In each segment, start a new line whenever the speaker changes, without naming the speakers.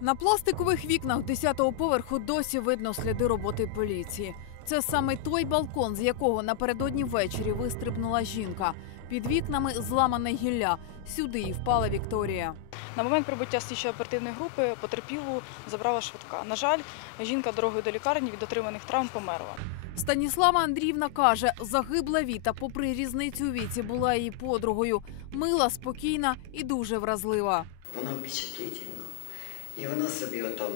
На пластикових вікнах 10-го поверху досі видно сліди роботи поліції. Це саме той балкон, з якого напередодні ввечері вистрибнула жінка. Під вікнами зламане гілля. Сюди і впала Вікторія.
На момент прибуття слідчої оперативної групи потерпілу забрала швидка. На жаль, жінка дорогою до лікарні від отриманих травм померла.
Станіслава Андріївна каже, загибла Віта, попри різницю у віці, була її подругою. Мила, спокійна і дуже вразлива.
Вона впечатлительна. І вона собі отам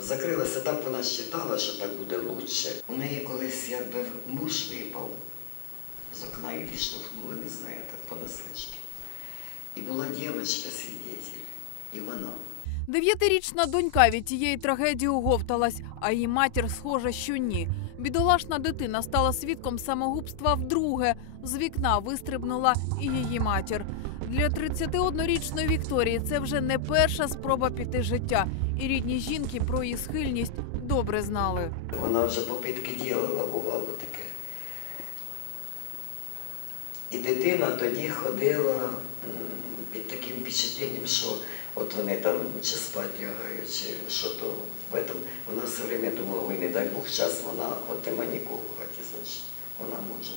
закрилася, так вона вважала, що так буде краще. У неї колись якби муж випав з окна і відштовхнули, не знаю, так понеслички. І була дівчинка свідетель, і вона.
Дев'ятирічна донька від тієї трагедії оговталась, а її матір схоже, що ні. Бідолашна дитина стала свідком самогубства вдруге. З вікна вистрибнула і її матір. Для 31-річної Вікторії це вже не перша спроба піти життя. І рідні жінки про її схильність добре знали.
Вона вже попитки ділила, бувало таке. І дитина тоді ходила під таким впечатленням, що от вони там чи спать лягають, чи що то в этом. Вона все время думала, ой, не дай Бог, час вона от нема нікого в хаті, значить, вона може.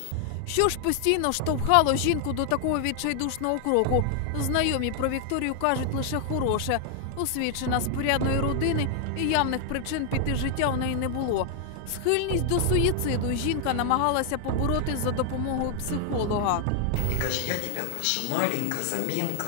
Що ж постійно штовхало жінку до такого відчайдушного кроку? Знайомі про Вікторію кажуть лише хороше. Освічена з порядної родини і явних причин піти життя у неї не було. Схильність до суїциду жінка намагалася побороти за допомогою психолога.
І каже, я тебе прошу, маленька замінка,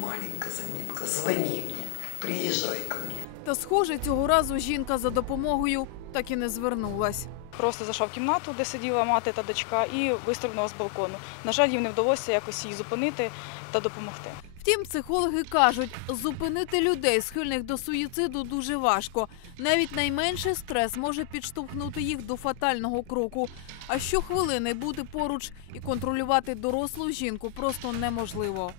маленька замінка, звони мені, приїжджай ко мені.
Та, схоже, цього разу жінка за допомогою так і не звернулась.
Просто зайшов в кімнату, де сиділа мати та дочка, і вистрибнула з балкону. На жаль, їм не вдалося якось її зупинити та допомогти.
Втім, психологи кажуть, зупинити людей, схильних до суїциду, дуже важко. Навіть найменший стрес може підштовхнути їх до фатального кроку. А щохвилини бути поруч і контролювати дорослу жінку просто неможливо.